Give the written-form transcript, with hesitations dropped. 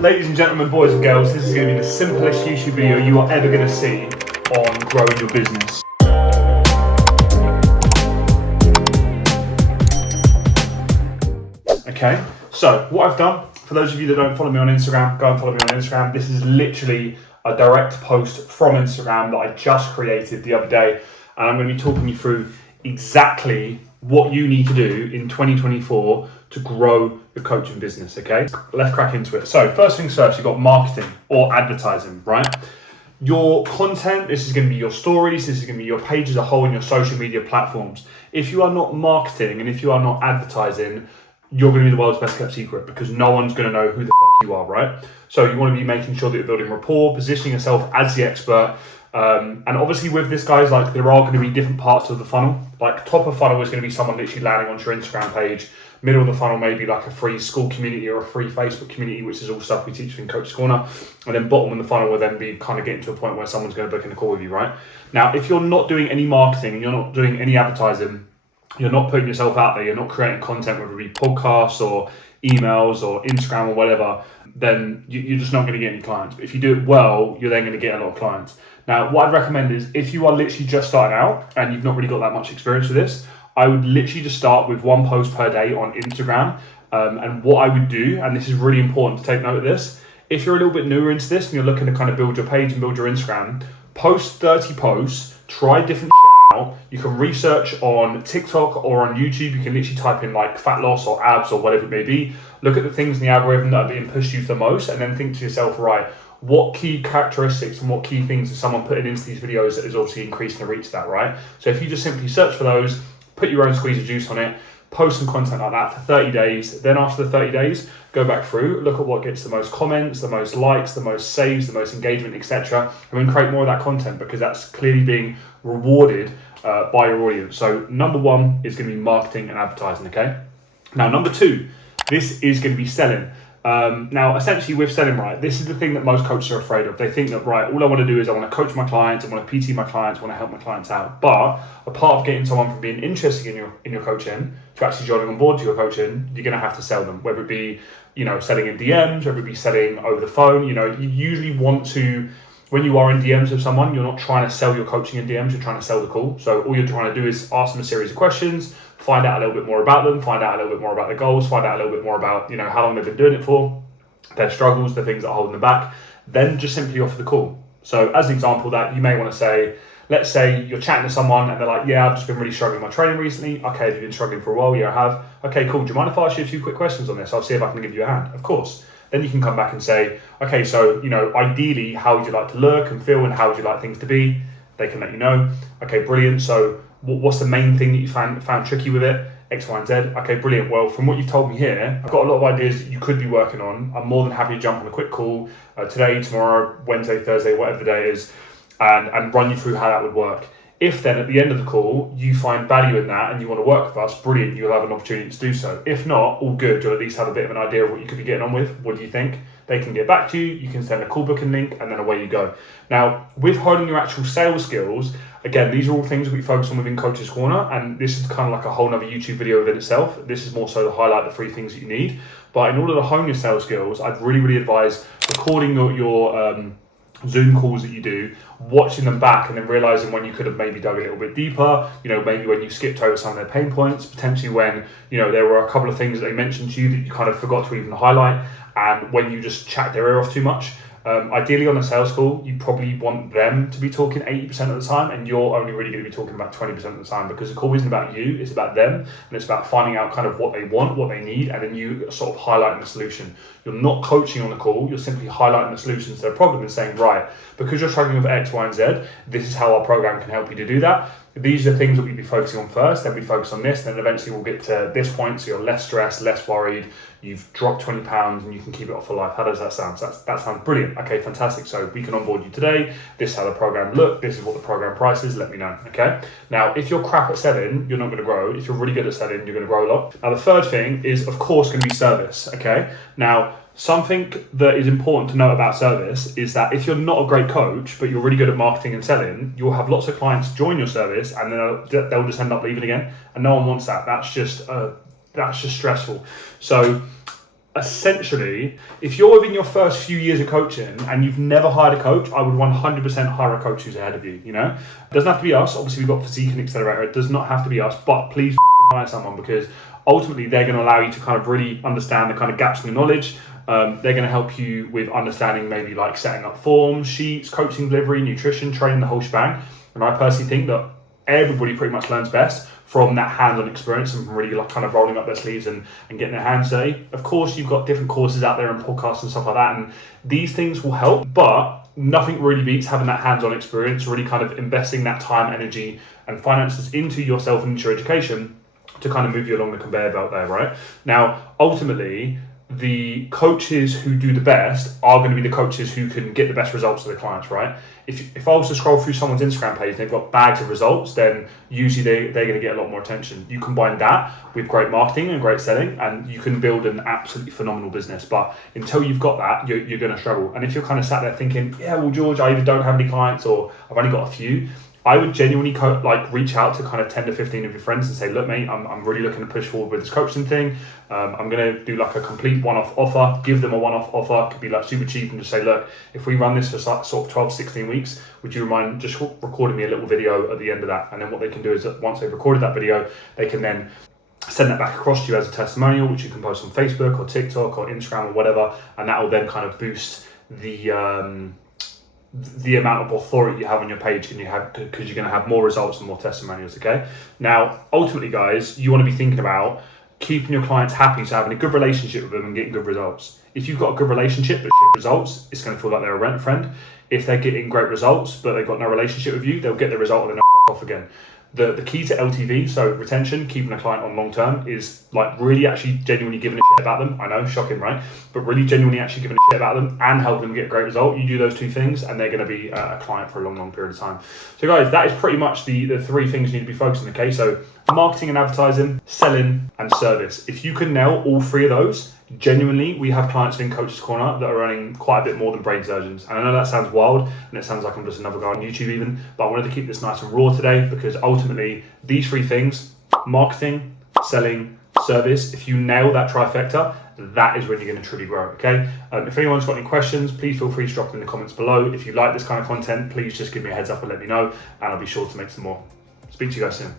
Ladies and gentlemen, boys and girls, this is going to be the simplest YouTube video you are ever going to see on growing your business. Okay, so what I've done, for those of you that don't follow me on Instagram, go and follow me on Instagram. This is literally a direct post from Instagram that I just created the other day, and I'm going to be talking you through exactly what you need to do in 2024 to grow your coaching business, okay? Let's crack into it. So first things first, you've got marketing or advertising, right? Your content, this is going to be your stories, this is going to be your page as a whole and your social media platforms. If you are not marketing and if you are not advertising, you're going to be the world's best kept secret because no one's going to know who the fuck you are, right? So you want to be making sure that you're building rapport, positioning yourself as the expert. And obviously with this, guys, like there are going to be different parts of the funnel. Like top of funnel is going to be someone literally landing onto your Instagram page. Middle of the funnel may be like a free school community or a free Facebook community, which is all stuff we teach in Coach's Corner. And then bottom of the funnel will then be kind of getting to a point where someone's going to book in a call with you, right? Now, if you're not doing any marketing and you're not doing any advertising, you're not putting yourself out there, you're not creating content, whether it be podcasts or emails or Instagram or whatever, then you're just not going to get any clients. But if you do it well, you're then going to get a lot of clients. Now, what I'd recommend is if you are literally just starting out and you've not really got that much experience with this, I would literally just start with one post per day on Instagram. And what I would do, and this is really important to take note of this, if you're a little bit newer into this and you're looking to kind of build your page and build your Instagram, post 30 posts, try different out. You can research on TikTok or on YouTube. You can literally type in like fat loss or abs or whatever it may be. Look at the things in the algorithm that are being pushed you the most and then think to yourself, right, what key characteristics and what key things is someone putting into these videos that is obviously increasing the reach of that, right? So if you just simply search for those, put your own squeeze of juice on it, post some content like that for 30 days. Then after the 30 days, go back through, look at what gets the most comments, the most likes, the most saves, the most engagement, etc. And then create more of that content because that's clearly being rewarded by your audience. So number one is going to be marketing and advertising, okay? Now, number two, this is going to be selling. Now, essentially with selling, right, this is the thing that most coaches are afraid of. They think that, right, all I want to do is I want to coach my clients, I want to PT my clients, I want to help my clients out. But a part of getting someone from being interested in your coaching to actually joining on board to your coaching, you're going to have to sell them, whether it be, selling in DMs, whether it be selling over the phone. You usually want to, when you are in DMs with someone, you're not trying to sell your coaching in DMs, you're trying to sell the call. So all you're trying to do is ask them a series of questions, find out a little bit more about them, find out a little bit more about their goals, find out a little bit more about, how long they've been doing it for, their struggles, the things that are holding them back, then just simply offer the call. So as an example that you may want to say, let's say you're chatting to someone and they're like, yeah, I've just been really struggling with my training recently. Okay, have you been struggling for a while? Yeah, I have. Okay, cool. Do you mind if I ask you a few quick questions on this? I'll see if I can give you a hand. Of course. Then you can come back and say, okay, so, ideally, how would you like to look and feel and how would you like things to be? They can let you know. Okay, brilliant. So what's the main thing that you found tricky with it? X, Y, and Z. Okay, brilliant. Well, from what you've told me here, I've got a lot of ideas that you could be working on. I'm more than happy to jump on a quick call today, tomorrow, Wednesday, Thursday, whatever the day is, and run you through how that would work. If then at the end of the call, you find value in that and you want to work with us, brilliant, you'll have an opportunity to do so. If not, all good, you'll at least have a bit of an idea of what you could be getting on with. What do you think? They can get back to you, you can send a call booking link, and then away you go. Now, with honing your actual sales skills, again, these are all things that we focus on within Coach's Corner, and this is kind of like a whole nother YouTube video within itself. This is more so to highlight the 3 things that you need. But in order to hone your sales skills, I'd really, really advise recording your Zoom calls that you do, watching them back and then realizing when you could have maybe dug a little bit deeper, maybe when you skipped over some of their pain points, potentially when, there were a couple of things that they mentioned to you that you kind of forgot to even highlight, and when you just chat their ear off too much. Ideally on a sales call, you probably want them to be talking 80% of the time and you're only really going to be talking about 20% of the time, because the call isn't about you, it's about them, and it's about finding out kind of what they want, what they need, and then you sort of highlighting the solution. You're not coaching on the call, you're simply highlighting the solutions to their problem and saying, right, because you're struggling with X, Y, and Z, this is how our program can help you to do that. These are things that we'd be focusing on first, then we focus on this, then eventually we'll get to this point, so you're less stressed, less worried, you've dropped 20 pounds and you can keep it off for life. How does that sound? So that sounds brilliant. Okay, fantastic. So we can onboard you today. This is how the program look. This is what the program price is. Let me know, okay? Now, if you're crap at selling, you're not going to grow. If you're really good at selling, you're going to grow a lot. Now, the third thing is, of course, going to be service, okay? Now, something that is important to know about service is that if you're not a great coach, but you're really good at marketing and selling, you'll have lots of clients join your service and then they'll just end up leaving again. And no one wants that. That's just stressful. So essentially, if you're within your first few years of coaching and you've never hired a coach, I would 100% hire a coach who's ahead of you. You know, it doesn't have to be us. Obviously, we've got Physique and Accelerator. It does not have to be us, but please hire someone, because ultimately they're going to allow you to kind of really understand the kind of gaps in your knowledge. They're going to help you with understanding maybe like setting up forms, sheets, coaching delivery, nutrition, training, the whole shebang. And I personally think that everybody pretty much learns best from that hands-on experience and from really like kind of rolling up their sleeves and getting their hands dirty. Of course, you've got different courses out there and podcasts and stuff like that, and these things will help, but nothing really beats having that hands-on experience, really kind of investing that time, energy, and finances into yourself and into your education to kind of move you along the conveyor belt there, right? Now, ultimately, the coaches who do the best are going to be the coaches who can get the best results for their clients, right? If I was to scroll through someone's Instagram page and they've got bags of results, then usually they're going to get a lot more attention. You combine that with great marketing and great selling, and you can build an absolutely phenomenal business. But until you've got that, you're going to struggle. And if you're kind of sat there thinking, yeah, well, George, I either don't have any clients or I've only got a few, I would genuinely reach out to kind of 10 to 15 of your friends and say, look, mate, I'm really looking to push forward with this coaching thing. I'm going to do like a complete one-off offer, give them a one-off offer. It could be like super cheap, and just say, look, if we run this for sort of 12, 16 weeks, would you mind just recording me a little video at the end of that? And then what they can do is that once they've recorded that video, they can then send that back across to you as a testimonial, which you can post on Facebook or TikTok or Instagram or whatever. And that will then kind of boost the amount of authority you have on your page, because you're going to have more results and more testimonials. Okay. Now, ultimately, guys, you want to be thinking about keeping your clients happy, so having a good relationship with them and getting good results. If you've got a good relationship but shit results, it's going to feel like they're a rent friend. If they're getting great results but they've got no relationship with you, they'll get the result and then they'll fuck off again. The key to LTV, so retention, keeping a client on long term, is like really actually genuinely giving a shit about them. I know, shocking, right? But really genuinely actually giving a shit about them and helping them get a great result. You do those two things and they're going to be a client for a long, long period of time. So guys, that is pretty much the three things you need to be focusing on, okay? So marketing and advertising, selling, and service. If you can nail all three of those, genuinely, we have clients in Coach's Corner that are earning quite a bit more than brain surgeons. And I know that sounds wild, and it sounds like I'm just another guy on YouTube even, but I wanted to keep this nice and raw today, because ultimately, these three things, marketing, selling, service, if you nail that trifecta, that is when you're going to truly grow, okay? If anyone's got any questions, please feel free to drop them in the comments below. If you like this kind of content, please just give me a heads up and let me know, and I'll be sure to make some more. Speak to you guys soon.